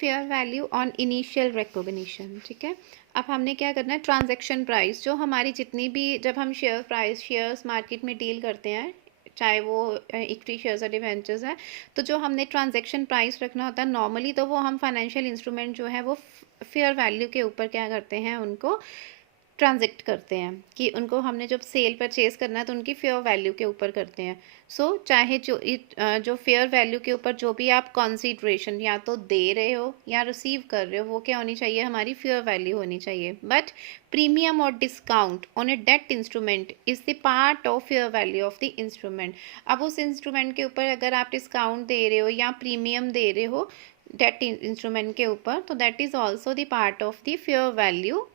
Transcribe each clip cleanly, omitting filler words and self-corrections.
Fair value on initial recognition. ठीक है, अब हमने क्या करना है, ट्रांजैक्शन प्राइस जो हमारी जितनी भी, जब हम शेयर्स मार्केट में डील करते हैं, चाहे वो इक्विटी शेयर्स और डिवेंचर्स है, तो जो हमने ट्रांजैक्शन प्राइस रखना होता है नॉर्मली, तो वो हम फाइनेंशियल इंस्ट्रूमेंट जो है वो फेयर वैल्यू के ऊपर क्या करते हैं, उनको ट्रांजेक्ट करते हैं, कि उनको हमने जब सेल परचेज करना है तो उनकी फेयर वैल्यू के ऊपर करते हैं। चाहे जो फेयर वैल्यू के ऊपर जो भी आप कंसीडरेशन या तो दे रहे हो या रिसीव कर रहे हो, वो क्या होनी चाहिए, हमारी फेयर वैल्यू होनी चाहिए। बट प्रीमियम और discount on A debt instrument is the part of fair value of the instrument. अब उस इंस्ट्रूमेंट के ऊपर अगर आप डिस्काउंट दे रहे हो या प्रीमियम दे रहे हो डेट इंस्ट्रूमेंट के ऊपर, तो that is also the part of the fair value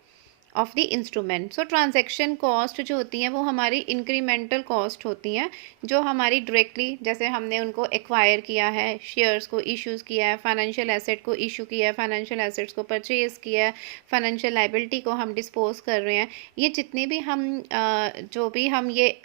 of the instrument. So transaction cost जो होती हैं वो हमारी इंक्रीमेंटल कॉस्ट होती हैं, जो हमारी डायरेक्टली, जैसे हमने उनको एक्वायर किया है, शेयर्स को इश्यूज़ किया है, फाइनेंशियल एसेट को इशू किया है, फाइनेंशियल एसेट्स को परचेज़ किया है, फाइनेंशियल लाइबिलिटी को हम डिस्पोज कर रहे हैं, ये जितने भी हम जो भी हम ये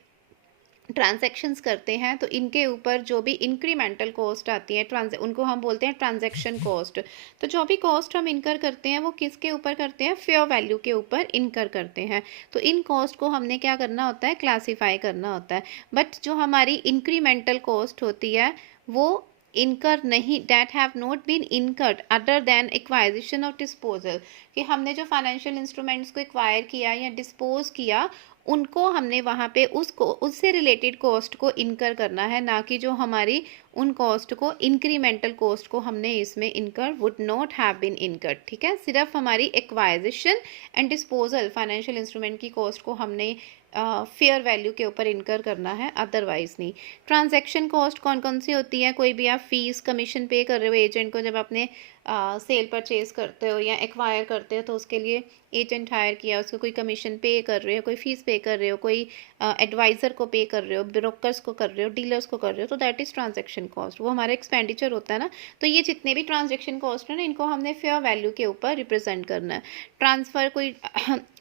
ट्रांजैक्शंस करते हैं, तो इनके ऊपर जो भी इंक्रीमेंटल कॉस्ट आती है उनको हम बोलते हैं ट्रांजैक्शन कॉस्ट। तो जो भी कॉस्ट हम इनकर करते हैं वो किसके ऊपर करते हैं, फेयर वैल्यू के ऊपर इनकर करते हैं। तो इन कॉस्ट को हमने क्या करना होता है, क्लासीफाई करना होता है। बट जो हमारी इंक्रीमेंटल कॉस्ट होती है वो इनकर नहीं, that have not been incurred other than acquisition और डिस्पोजल, कि हमने जो फाइनेंशियल इंस्ट्रूमेंट्स को एक्वायर किया या डिस्पोज किया, उनको हमने वहाँ पे उससे रिलेटेड कॉस्ट को इनकर करना है, ना कि जो हमारी उन कॉस्ट को, इंक्रीमेंटल कॉस्ट को हमने इसमें incur would not have been incurred. ठीक है, सिर्फ हमारी acquisition and disposal financial instrument की कॉस्ट को हमने फेयर वैल्यू के ऊपर इनकर करना है, अदरवाइज नहीं। ट्रांजैक्शन कॉस्ट कौन कौन सी होती है, कोई भी आप फीस कमीशन पे कर रहे हो एजेंट को, जब आपने सेल परचेज करते हो या एक्वायर करते हो तो उसके लिए एजेंट हायर किया, उसको कोई कमीशन पे कर रहे हो, कोई फीस पे कर रहे हो, कोई एडवाइज़र को पे कर रहे हो, ब्रोकर्स को कर रहे हो, डीलर्स को कर रहे हो, तो दैट इज़ ट्रांजैक्शन कॉस्ट, वो हमारा एक्सपेंडिचर होता है ना। तो ये जितने भी ट्रांजैक्शन कॉस्ट है ना, इनको हमने फेयर वैल्यू के ऊपर रिप्रेजेंट करना है। ट्रांसफ़र कोई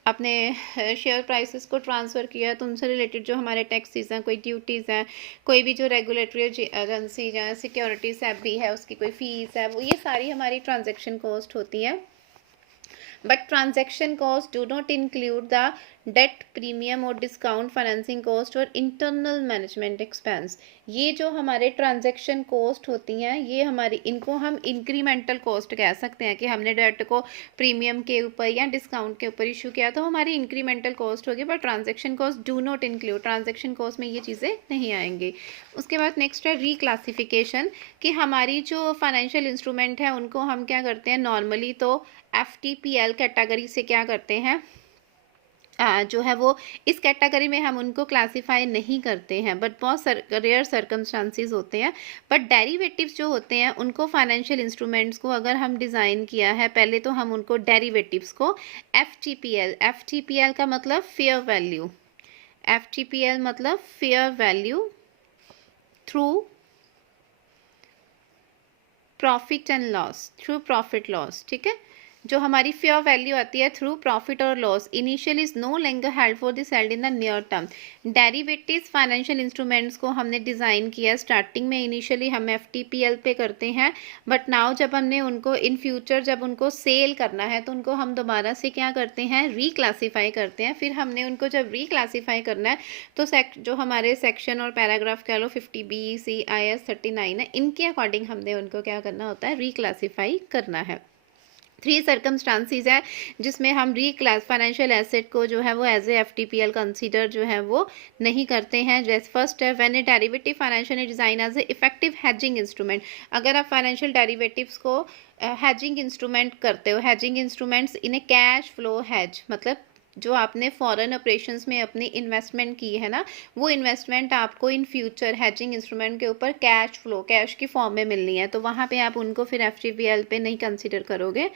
अपने शेयर प्राइसेस को ट्रांसफ़र किया है, तो उनसे रिलेटेड जो हमारे टैक्सेस हैं, कोई ड्यूटीज़ हैं, कोई भी जो रेगुलेटरी एजेंसी या सिक्योरिटी सेब भी है उसकी कोई फ़ीस है, वो ये सारी हमारी ट्रांजैक्शन कॉस्ट होती है। But transaction cost do not include the debt premium और डिस्काउंट फाइनेंसिंग कॉस्ट और इंटरनल मैनेजमेंट एक्सपेंस। ये जो हमारे ट्रांजैक्शन कॉस्ट होती हैं, ये हमारी, इनको हम इंक्रीमेंटल कॉस्ट कह सकते हैं, कि हमने डेट को प्रीमियम के ऊपर या डिस्काउंट के ऊपर इशू किया तो हमारी इंक्रीमेंटल कॉस्ट होगी। But transaction cost do not include, transaction cost में ये चीज़ें नहीं आएंगी। उसके बाद नेक्स्ट है रीक्लासिफिकेशन, कि हमारी जो फाइनेंशियल इंस्ट्रूमेंट है उनको हम क्या करते हैं, नॉर्मली तो FTPL कैटेगरी से क्या करते हैं, जो है वो इस कैटेगरी में हम उनको क्लासीफाई नहीं करते हैं, बट बहुत रेयर सर्कमस्टांसिस होते हैं। बट डेरिवेटिव्स जो होते हैं उनको फाइनेंशियल इंस्ट्रूमेंट्स को अगर हम डिज़ाइन किया है, पहले तो हम उनको डेरिवेटिव्स को FTPL का मतलब फेयर वैल्यू, FTPL मतलब fair value through profit and loss, through profit loss. ठीक है, जो हमारी फेयर वैल्यू आती है थ्रू प्रॉफिट और loss, initial is no longer held for this held in the near term. Derivatives financial instruments को हमने डिज़ाइन किया स्टार्टिंग में, इनिशियली हम FTPL पे करते हैं, बट नाउ जब हमने उनको इन फ्यूचर जब उनको सेल करना है तो उनको हम दोबारा से क्या करते हैं, रीक्लासीफाई करते हैं। फिर हमने उनको जब रीक्लासीफाई करना है तो जो हमारे सेक्शन और पैराग्राफ कह लो 50B CIS 39 है, इनके अकॉर्डिंग हमने उनको क्या करना होता है, रीक्लासीफाई करना है। 3 सर्कमस्टांसिस है जिसमें हम फाइनेंशियल एसेट को जो है वो एज ए FTPL कंसीडर जो है वो नहीं करते हैं। जैसे फर्स्ट है, when a derivative financial design as a effective hedging instrument. अगर आप फाइनेंशियल डेरिवेटिव्स को हैजिंग इंस्ट्रूमेंट करते हो, hedging instruments in a cash flow hedge, मतलब जो आपने फॉरेन ऑपरेशंस में अपनी इन्वेस्टमेंट की है ना, वो इन्वेस्टमेंट आपको इन फ्यूचर हैजिंग इंस्ट्रूमेंट के ऊपर कैश फ्लो, कैश की फॉर्म में मिलनी है, तो वहाँ पे आप उनको फिर FTPL पे नहीं कंसीडर करोगे।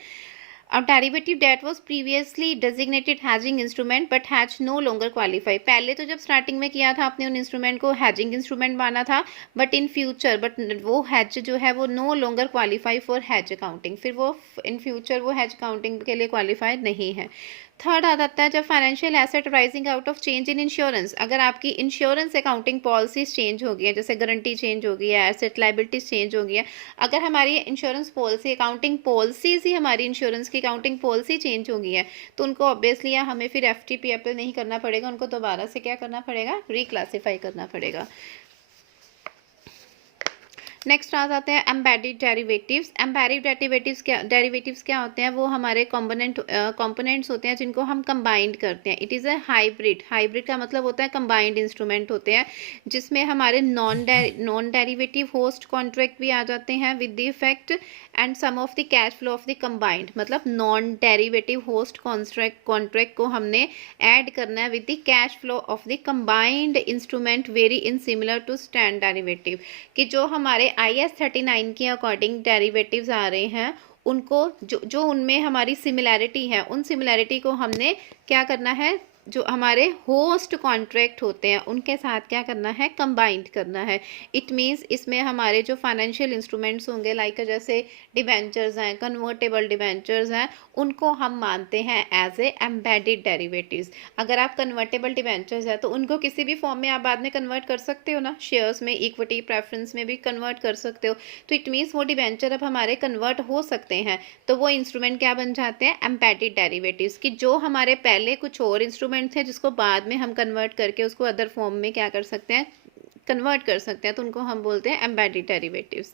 अब derivative that was previously designated hedging instrument but has no longer qualify. पहले तो जब स्टार्टिंग में किया था आपने उन इंस्ट्रूमेंट को हैजिंग इंस्ट्रूमेंट माना था, बट इन फ्यूचर वो हैज जो है वो no longer qualify for hedge accounting, फिर वो इन फ्यूचर वो हैज अकाउंटिंग के लिए क्वालिफाइड नहीं है। थर्ड आ जाता है जब financial asset rising out of change in insurance. अगर आपकी इंश्योरेंस अकाउंटिंग पॉलिसीज चेंज हो गई है, जैसे गारंटी चेंज हो गई है, एसेट लाइबिलिटीज चेंज हो गई है, अगर हमारी इंश्योरेंस पॉलिसी अकाउंटिंग पॉलिसीज ही हमारी इंश्योरेंस की अकाउंटिंग पॉलिसी चेंज हो गई है, तो उनको ऑब्वियसली हमें फिर एफटीपी अप्लाई नहीं करना पड़ेगा, उनको दोबारा से क्या करना पड़ेगा, रिक्लासीफाई करना पड़ेगा। नेक्स्ट आ जाते हैं एम्बेडेड डेरिवेटिव्स। एम्बेडेड डेरिवेटिव्स क्या होते हैं, वो हमारे कंपोनेंट्स होते हैं जिनको हम कंबाइंड करते हैं। It is a hybrid. Hybrid का मतलब होता है कंबाइंड इंस्ट्रूमेंट होते हैं, जिसमें हमारे नॉन डेरिवेटिव होस्ट कॉन्ट्रैक्ट भी आ जाते हैं with the effect and sum of the cash flow of the combined. मतलब नॉन डेरिवेटिव होस्ट कॉन्ट्रैक्ट को हमने ऐड करना है with the cash flow of the combined instrument very in similar to stand derivative. कि जो हमारे IAS 39 के according derivatives आ रहे हैं, उनको जो उनमें हमारी सिमिलैरिटी है, उन सिमिलैरिटी को हमने क्या करना है, जो हमारे होस्ट कॉन्ट्रैक्ट होते हैं उनके साथ क्या करना है, कंबाइंड करना है। इट मीन्स इसमें हमारे जो फाइनेंशियल इंस्ट्रूमेंट्स होंगे, लाइक जैसे डिबेंचर्स हैं, कन्वर्टेबल डिबेंचर्स हैं, उनको हम मानते हैं एज ए एम्बेडेड डेरिवेटिव्स। अगर आप कन्वर्टेबल डिबेंचर्स है तो उनको किसी भी फॉर्म में आप बाद में कन्वर्ट कर सकते हो ना, शेयर्स में, इक्विटी, प्रेफरेंस में भी कन्वर्ट कर सकते हो। तो इट मीन्स वो डिबेंचर अब हमारे कन्वर्ट हो सकते हैं, तो वो इंस्ट्रूमेंट क्या बन जाते हैं, एम्बेडेड डेरिवेटिव्स। कि जो हमारे पहले कुछ और इंस्ट्रूमेंट थे जिसको बाद में हम कन्वर्ट करके उसको अदर फॉर्म में क्या कर सकते हैं, कन्वर्ट कर सकते हैं, तो उनको हम बोलते हैं embedded derivatives.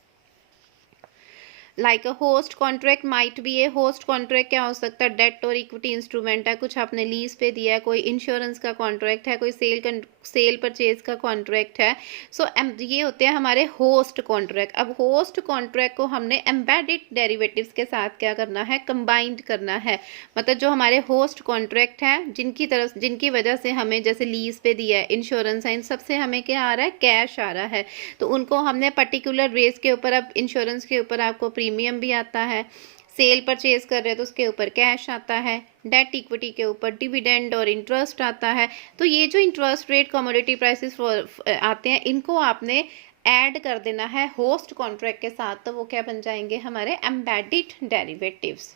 Like a host contract might be A. Host contract क्या हो सकता है, डेट और इक्विटी इंस्ट्रूमेंट है, कुछ आपने लीज पे दिया है, कोई इंश्योरेंस का कॉन्ट्रैक्ट है, कोई सेल परचेज का कॉन्ट्रैक्ट है। सो ये होते हैं हमारे होस्ट कॉन्ट्रैक्ट। अब होस्ट कॉन्ट्रैक्ट को हमने एम्बेडेड डेरिवेटिव्स के साथ क्या करना है, कंबाइंड करना है। मतलब जो हमारे होस्ट कॉन्ट्रैक्ट हैं, जिनकी वजह से हमें जैसे लीज पे दिया है, इंश्योरेंस है, इन सबसे हमें क्या आ रहा है, कैश आ रहा है, तो उनको हमने पर्टिकुलर बेस के ऊपर, अब इंश्योरेंस के ऊपर आपको प्रीमियम भी आता है, सेल परचेज कर रहे हैं तो उसके ऊपर कैश आता है, डेट इक्विटी के ऊपर डिविडेंड और इंटरेस्ट आता है। तो ये जो इंटरेस्ट रेट, कमोडिटी प्राइसेस आते हैं, इनको आपने ऐड कर देना है होस्ट कॉन्ट्रैक्ट के साथ, तो वो क्या बन जाएंगे, हमारे एम्बेडेड डेरिवेटिव्स।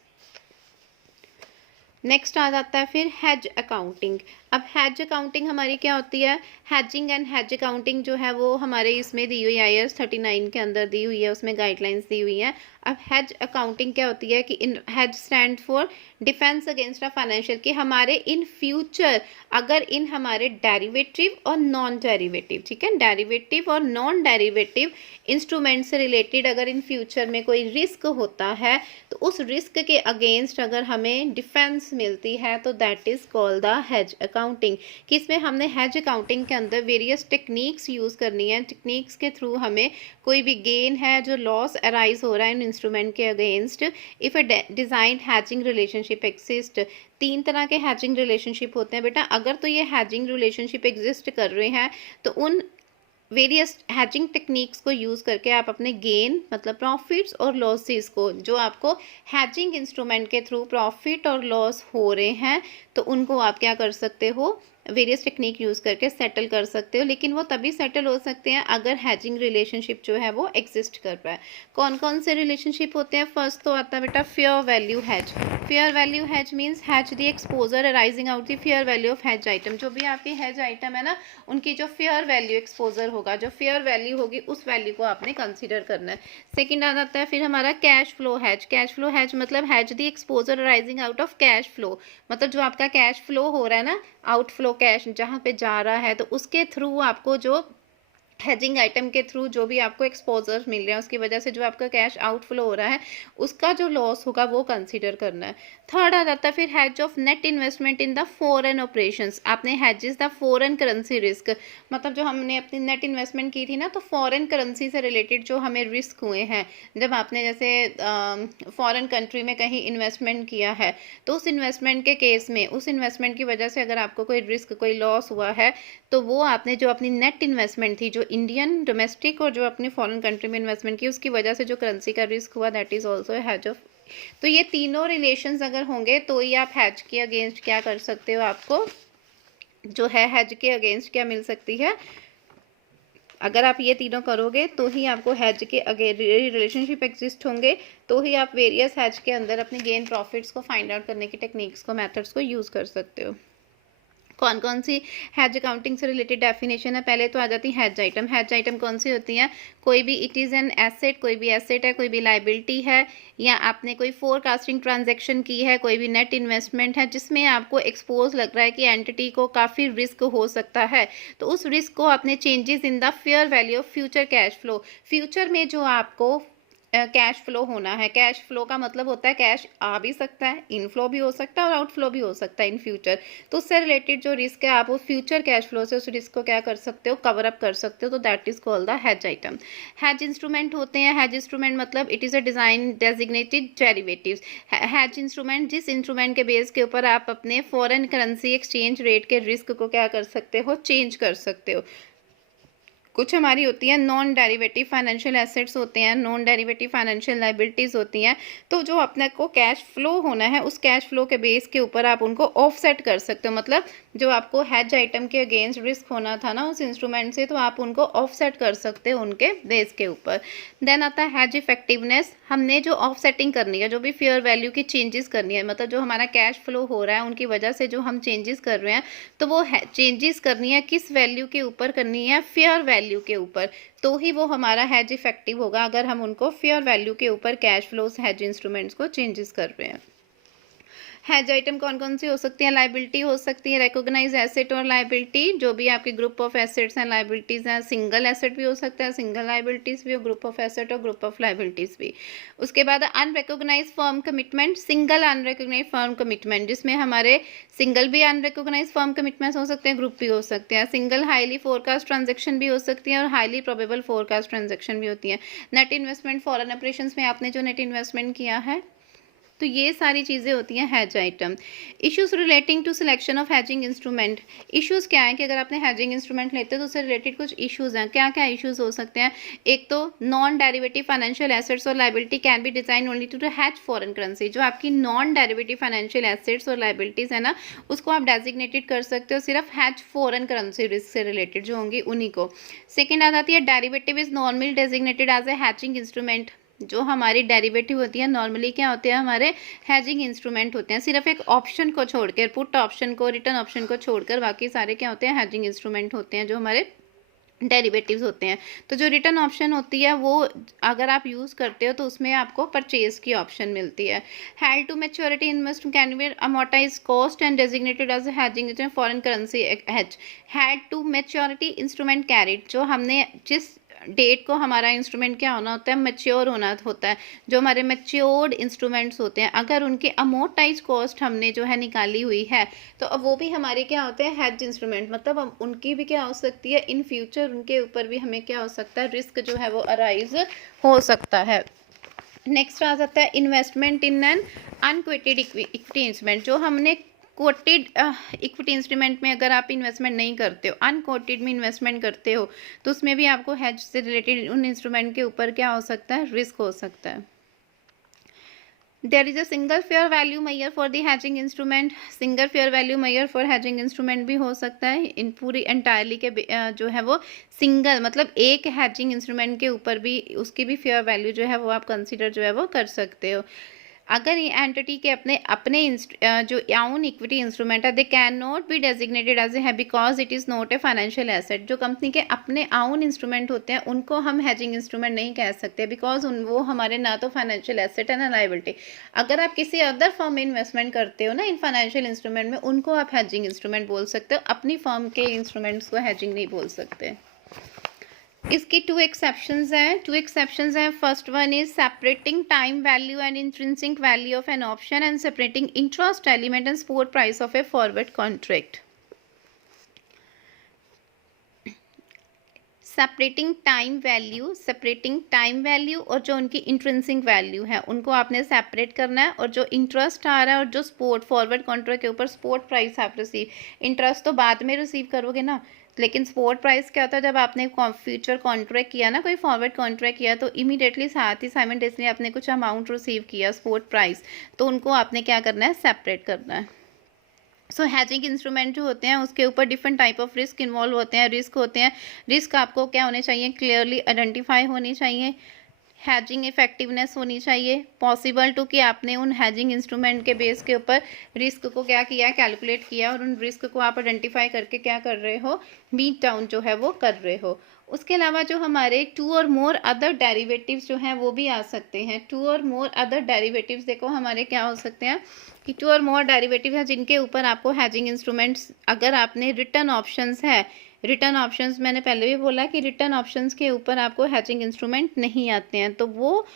नेक्स्ट आ जाता है फिर हेज अकाउंटिंग। अब हेज अकाउंटिंग हमारी क्या होती है, हेजिंग एंड हेज अकाउंटिंग जो है वो हमारे इसमें दी हुई IAS 39 के अंदर दी हुई है, उसमें गाइडलाइंस दी हुई है। अब हेज अकाउंटिंग क्या होती है कि इन hedge stand for defence against a financial, कि हमारे इन फ्यूचर अगर इन हमारे डेरिवेटिव और नॉन डेरिवेटिव, ठीक है, डेरिवेटिव और नॉन डेरिवेटिव इंस्ट्रूमेंट से रिलेटेड अगर इन फ्यूचर में कोई रिस्क होता है, तो उस रिस्क के अगेंस्ट अगर हमें डिफेंस मिलती है, तो that is called the hedge accounting. कि इसमें हमने हेज अकाउंटिंग के अंदर वेरियस टेक्निक्स यूज़ करनी है। टेक्निक्स के थ्रू हमें कोई भी गेन है, जो लॉस अराइज हो रहा है इन इंस्ट्रूमेंट के against, if a designed hatching relationship exist. 3 तरह के हैचिंग रिलेशनशिप होते हैं बेटा। अगर तो ये हैचिंग रिलेशनशिप एग्जिस्ट कर रहे हैं, तो उन वेरियस हैचिंग टेक्निक्स को यूज़ करके आप अपने गेन, मतलब प्रॉफिट्स और लॉसेस को, जो आपको हैचिंग इंस्ट्रूमेंट के थ्रू प्रॉफिट और लॉस हो रहे हैं, तो उनको आप क्या कर सकते हो, वेरियस टेक्निक यूज़ करके सेटल कर सकते हो। लेकिन वो तभी सेटल हो सकते हैं अगर हैचिंग रिलेशनशिप जो है वो एग्जिस्ट कर पाए। कौन कौन से रिलेशनशिप होते हैं, फर्स्ट तो आता है बेटा fair value has. Fair value has means has the exposure arising out the fair value of has item. जो भी आपके हैज आइटम है ना, उनकी जो फेयर वैल्यू एक्सपोजर होगा, जो फेयर वैल्यू होगी, उस वैल्यू को आपने कंसिडर करना है। सेकेंड आ जाता है फिर हमारा cash flow hedge. Cash flow hedge मतलब hedge the exposure arising out of cash flow. मतलब जो आपका कैश फ्लो हो रहा है ना, आउटफ्लो कैश जहाँ पे जा रहा है, तो उसके थ्रू आपको जो हेजिंग आइटम के थ्रू जो भी आपको एक्सपोजर मिल रहे हैं, उसकी वजह से जो आपका कैश आउटफ्लो हो रहा है, उसका जो लॉस होगा वो कंसीडर करना है। थर्ड आ जाता है फिर hedge of net investment in the foreign operations. आपने hedges the foreign currency risk, मतलब जो हमने अपनी नेट इन्वेस्टमेंट की थी ना, तो फॉरेन करेंसी से रिलेटेड जो हमें रिस्क हुए हैं, जब आपने जैसे फॉरेन कंट्री में कहीं इन्वेस्टमेंट किया है, तो उस इन्वेस्टमेंट के केस में, उस इन्वेस्टमेंट की वजह से अगर आपको कोई रिस्क, कोई लॉस हुआ है, तो वो आपने जो अपनी नेट इन्वेस्टमेंट थी, जो इंडियन डोमेस्टिक और जो अपनी फॉरेन कंट्री में इन्वेस्टमेंट की, उसकी वजह से जो करेंसी का रिस्क हुआ, that is also has of. तो ये तीनों रिलेशंस अगर होंगे तो ही आप हैज के अगेंस्ट क्या कर सकते हो, आपको जो है हैज के अगेंस्ट क्या मिल सकती है, अगर आप ये तीनों करोगे तो ही आपको हैज के अगेन रिलेशनशिप एग्जिस्ट होंगे, तो ही आप वेरियस हैज के अंदर अपने गेन प्रॉफिट्स को फाइंड आउट करने की टेक्निक्स को, मेथड्स को यूज़ कर सकते हो। कौन कौन सी हैज अकाउंटिंग से रिलेटेड डेफिनेशन है? पहले तो आ जाती है हैज आइटम। हैज आइटम कौन सी होती हैं? कोई भी इट इज़ एन एसेट, कोई भी एसेट है, कोई भी लाइबिलिटी है, या आपने कोई फोरकास्टिंग ट्रांजैक्शन की है, कोई भी नेट इन्वेस्टमेंट है जिसमें आपको एक्सपोज लग रहा है कि एंटिटी को काफ़ी रिस्क हो सकता है, तो उस रिस्क को आपने changes in the fair value of future cash flow, future में जो आपको कैश फ्लो होना है। कैश फ्लो का मतलब होता है कैश आ भी सकता है, इनफ्लो भी हो सकता है और आउटफ्लो भी हो सकता है इन फ्यूचर। तो उससे रिलेटेड जो रिस्क है आप उस फ्यूचर कैश फ्लो से उस रिस्क को क्या कर सकते हो, कवर अप कर सकते हो, तो that is called the hedge item. Hedge instrument होते हैं। हेज इंस्ट्रूमेंट मतलब it is a design designated derivatives. Hedge instrument जिस इंस्ट्रूमेंट के बेस के ऊपर आप अपने फॉरेन करेंसी एक्सचेंज रेट के रिस्क को क्या कर सकते हो, चेंज कर सकते हो। कुछ हमारी होती है नॉन डेरिवेटिव फाइनेंशियल एसेट्स होते हैं, नॉन डेरिवेटिव फाइनेंशियल लाइबिलिटीज़ होती हैं। तो जो अपने को कैश फ्लो होना है उस कैश फ्लो के बेस के ऊपर आप उनको ऑफसेट कर सकते हो, मतलब जो आपको हैज आइटम के अगेंस्ट रिस्क होना था ना उस इंस्ट्रूमेंट से, तो आप उनको ऑफसेट कर सकते हो उनके बेस के ऊपर। देन आता है हैज इफेक्टिवनेस। हमने जो ऑफसेटिंग करनी है, जो भी फेयर वैल्यू की चेंजेस करनी है, मतलब जो हमारा कैश फ्लो हो रहा है उनकी वजह से जो हम चेंजेस कर रहे हैं, तो वो चेंजेस करनी है किस वैल्यू के ऊपर करनी है, फेयर वैल्यू के ऊपर, तो ही वो हमारा हैज इफेक्टिव होगा अगर हम उनको फेयर वैल्यू के ऊपर कैश फ्लोस हैज इंस्ट्रूमेंट्स को चेंजेस कर रहे हैं। हैज आइटम कौन कौन सी हो सकती है? लाइबिलिटी हो सकती है, रिकॉग्नाइज एसेट और लाइबिलिटी, जो भी आपके ग्रुप ऑफ एसेट्स हैं, लाइबिलिटीज हैं। सिंगल एसेट भी हो सकता है, सिंगल लाइबिलिटीज भी, और ग्रुप ऑफ एसेट और ग्रुप ऑफ लाइबिलिटीज भी। उसके बाद unrecognised firm commitment, single unrecognised firm commitment, जिसमें हमारे सिंगल भी अनरिकॉग्नाइज फर्म कमिटमेंट्स हो सकते हैं, ग्रुप भी हो सकते हैं। सिंगल हाईली फोरकास्ट ट्रांजेक्शन भी हो सकती है और हाईली प्रोबेबल फोरकास्ट ट्रांजेक्शन भी होती है। नेट इन्वेस्टमेंट, फॉरेन ऑपरेशंस में आपने जो नेट इन्वेस्टमेंट किया है, तो ये सारी चीज़ें होती हैं hedge item. Issues relating to selection of hedging instrument. Issues क्या है कि अगर आपने हैजिंग इंस्ट्रूमेंट लेते हैं तो उससे रिलेटेड कुछ इश्यूज हैं। क्या क्या इश्यूज हो सकते हैं? एक तो नॉन डेरिवेटिव फाइनेंशियल एसेट्स और liability can be design only to hedge foreign currency. जो आपकी नॉन डेरिवेटिव फाइनेंशियल एसेट्स और लाइबिलिटीज है ना, उसको आप डेजिग्नेटेड कर सकते हो सिर्फ हैज फॉरेन करेंसी रिस्क से रिलेटेड जो होंगी उन्हीं को। सेकेंड आ जाती है derivative is normally designated as a hedging instrument. जो हमारी डेरिवेटिव होती है नॉर्मली क्या होते हैं, हमारे हैजिंग इंस्ट्रूमेंट होते हैं। सिर्फ एक ऑप्शन को छोड़कर, पुट ऑप्शन को, रिटर्न ऑप्शन को छोड़कर बाकी सारे क्या होते हैं, हैजिंग इंस्ट्रूमेंट होते हैं जो हमारे डेरिवेटिव्स होते हैं। तो जो रिटर्न ऑप्शन होती है वो अगर आप यूज़ करते हो तो उसमें आपको परचेज की ऑप्शन मिलती है। Held to maturity investment can be amortize cost and designated as hedging foreign currency hedge. Held to maturity instrument carried, जो हमने जिस डेट को हमारा इंस्ट्रूमेंट क्या होना होता है, मैच्योर होना होता है। जो हमारे मैच्योर्ड इंस्ट्रूमेंट्स होते हैं अगर उनके अमोर्टाइज कॉस्ट हमने जो है निकाली हुई है, तो अब वो भी हमारे क्या होते हैं, हेज इंस्ट्रूमेंट। मतलब उनकी भी क्या हो सकती है, इन फ्यूचर उनके ऊपर भी हमें क्या हो सकता है, रिस्क जो है वो अराइज हो सकता है। नेक्स्ट आ जाता है investment in an unquoted equity instrument. जो हमने कोटेड इक्विटी इंस्ट्रूमेंट में अगर आप इन्वेस्टमेंट नहीं करते हो, अनकोटेड में इन्वेस्टमेंट करते हो, तो उसमें भी आपको हेज से रिलेटेड उन इंस्ट्रूमेंट के ऊपर क्या हो सकता है, रिस्क हो सकता है। There is a single fair value measure for the hedging instrument. Single fair value measure for hedging instrument भी हो सकता है। इन पूरी एंटायरली के जो है वो सिंगल, मतलब एक हैजिंग इंस्ट्रूमेंट के ऊपर भी उसकी भी फेयर वैल्यू जो है वो आप कंसीडर जो है वो कर सकते हो। अगर ये एंटिटी के अपने अपने जो आउन इक्विटी इंस्ट्रूमेंट है, they can not be designated as a है because it is not a financial asset. जो कंपनी के अपने आउन इंस्ट्रूमेंट होते हैं उनको हम हैजिंग इंस्ट्रूमेंट नहीं कह सकते, बिकॉज वो हमारे ना तो फाइनेंशियल एसेट है ना लाइबिलिटी। अगर आप किसी अदर फर्म में इन्वेस्टमेंट करते हो ना इन फाइनेंशियल इंस्ट्रूमेंट में, उनको आप हैजिंग इंस्ट्रूमेंट बोल सकते हो, अपनी फर्म के इंस्ट्रूमेंट्स को हैजिंग नहीं बोल सकते। इसकी टू एक्सेप्शंस हैं। First one is separating time value and intrinsic value of an option and separating interest element and spot price of A forward contract. Separating time value और जो उनकी इंट्रिंसिक वैल्यू है उनको आपने सेपरेट करना है, और जो इंटरेस्ट आ रहा है और जो स्पॉट फॉरवर्ड कॉन्ट्रैक्ट के ऊपर स्पॉट प्राइस आप रिसीव, इंटरेस्ट तो बाद में रिसीव करोगे ना, लेकिन स्पॉट प्राइस क्या होता है, जब आपने फ्यूचर कॉन्ट्रैक्ट किया ना, कोई फॉरवर्ड कॉन्ट्रैक्ट किया, तो इमीडिएटली साथ ही साइमल्टेनियसली आपने कुछ अमाउंट रिसीव किया स्पॉट प्राइस, तो उनको आपने क्या करना है, सेपरेट करना है। सो हैजिंग इंस्ट्रूमेंट जो होते हैं उसके ऊपर different type of risk involve होते हैं, रिस्क होते हैं। रिस्क आपको क्या होने चाहिए, क्लियरली आइडेंटिफाई होनी चाहिए। हैजिंग इफेक्टिवनेस होनी चाहिए, पॉसिबल टू कि आपने उन हैजिंग इंस्ट्रूमेंट के बेस के ऊपर रिस्क को क्या किया, कैलकुलेट किया, और उन रिस्क को आप आइडेंटिफाई करके क्या कर रहे हो, मीट डाउन जो है वो कर रहे हो। उसके अलावा जो हमारे टू और मोर अदर डेरिवेटिव्स जो हैं वो भी आ सकते हैं। टू और मोर अदर डेरिवेटिव्स देखो हमारे क्या हो सकते हैं कि टू और मोर डेरिवेटिव्स हैं जिनके ऊपर आपको हैजिंग इंस्ट्रूमेंट्स, अगर आपने रिटर्न ऑप्शंस है, रिटर्न ऑप्शंस मैंने पहले भी बोला कि रिटर्न ऑप्शंस के ऊपर आपको हैजिंग इंस्ट्रूमेंट नहीं आते हैं, तो वो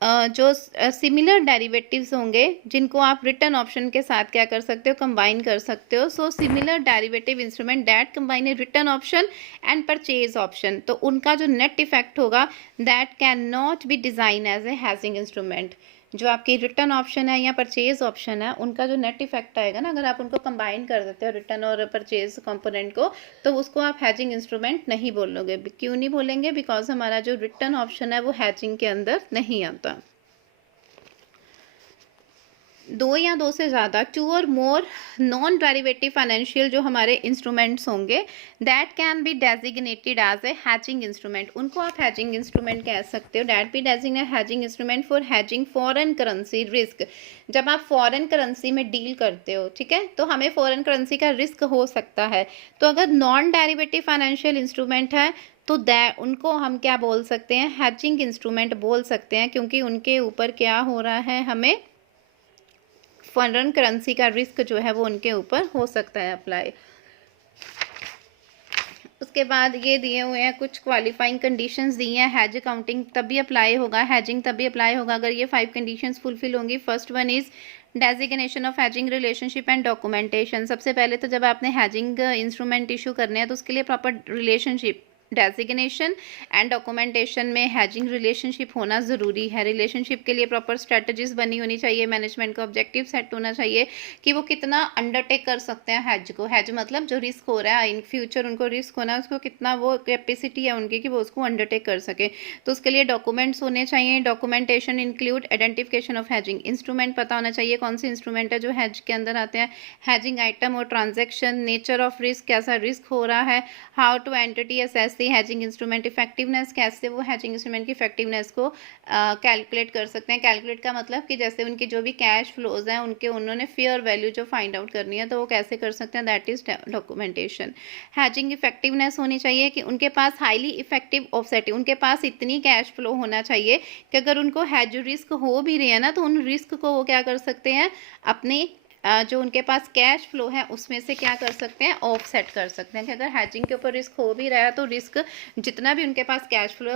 जो सिमिलर डेरिवेटिव्स होंगे जिनको आप रिटर्न ऑप्शन के साथ क्या कर सकते हो, कंबाइन कर सकते हो। So similar derivative instrument that combine a return option and purchase option, तो उनका जो नेट इफेक्ट होगा that can not be design as a hedging instrument. जो आपकी रिटर्न ऑप्शन है या परचेज ऑप्शन है उनका जो नेट इफेक्ट आएगा ना, अगर आप उनको कंबाइन कर देते हो रिटर्न और परचेज कंपोनेंट को, तो उसको आप हैजिंग इंस्ट्रूमेंट नहीं बोलोगे। क्यों नहीं बोलेंगे, बिकॉज हमारा जो रिटर्न ऑप्शन है वो हैजिंग के अंदर नहीं आता। दो या दो से ज़्यादा, टू और मोर नॉन डेरिवेटिव फाइनेंशियल जो हमारे इंस्ट्रूमेंट्स होंगे that can be designated as a hedging instrument, उनको आप हैजिंग इंस्ट्रूमेंट कह सकते हो। That be designated hedging instrument for hedging foreign currency risk. जब आप फॉरेन करेंसी में डील करते हो, ठीक है, तो हमें फॉरेन करेंसी का रिस्क हो सकता है, तो अगर नॉन डेरिवेटिव फाइनेंशियल इंस्ट्रूमेंट है तो उनको हम क्या बोल सकते हैं, हैजिंग इंस्ट्रूमेंट बोल सकते हैं, क्योंकि उनके ऊपर क्या हो रहा है, हमें फॉरेन करेंसी का रिस्क जो है वो उनके ऊपर हो सकता है अप्लाई। उसके बाद ये दिए हुए हैं कुछ क्वालिफाइंग कंडीशंस दी हैं। हैज अकाउंटिंग तभी अप्लाई होगा, हैजिंग तभी अप्लाई होगा अगर ये 5 कंडीशंस फुलफिल होंगी। First one is designation of hedging relationship and documentation. सबसे पहले तो जब आपने हैजिंग इंस्ट्रूमेंट इशू करने हैं तो उसके लिए proper relationship, designation and documentation में हैजिंग रिलेशनशिप होना ज़रूरी है। रिलेशनशिप के लिए प्रॉपर स्ट्रेटजीज बनी होनी चाहिए, मैनेजमेंट का ऑब्जेक्टिव सेट होना चाहिए कि वो कितना अंडरटेक कर सकते हैं हैज को। हैज मतलब जो रिस्क हो रहा है इन फ्यूचर उनको रिस्क होना है, उसको कितना वो कैपेसिटी है उनकी कि वो उसको अंडरटेक कर सके। तो उसके लिए डॉक्यूमेंट्स होने चाहिए। Documentation include identification of hedging instrument, पता होना चाहिए कौन से इंस्ट्रूमेंट है जो हैज के अंदर आते हैं, हैजिंग आइटम और ट्रांजेक्शन, नेचर ऑफ रिस्क, कैसा रिस्क हो रहा है, how to entity assess the hedging instrument effectiveness, कैसे वो हैजिंग इंस्ट्रूमेंट की इफेक्टिवनेस को कैलकुलेट कर सकते हैं। कैलकुलेट का मतलब कि जैसे उनके जो भी कैश फ्लोज हैं उनके उन्होंने फेयर वैल्यू जो फाइंड आउट करनी है तो वो कैसे कर सकते हैं, that is documentation. Hedging effectiveness होनी चाहिए कि उनके पास हाईली इफेक्टिव ऑफसेटिंग, उनके पास इतनी कैश फ्लो होना चाहिए कि अगर उनको हैज रिस्क हो भी रही है ना तो उन रिस्क को वो क्या कर सकते हैं, अपनी जो उनके पास कैश फ्लो है उसमें से क्या कर सकते हैं, ऑफसेट कर सकते हैं। कि अगर हैजिंग के ऊपर रिस्क हो भी रहा है तो रिस्क जितना भी उनके पास कैश फ्लो है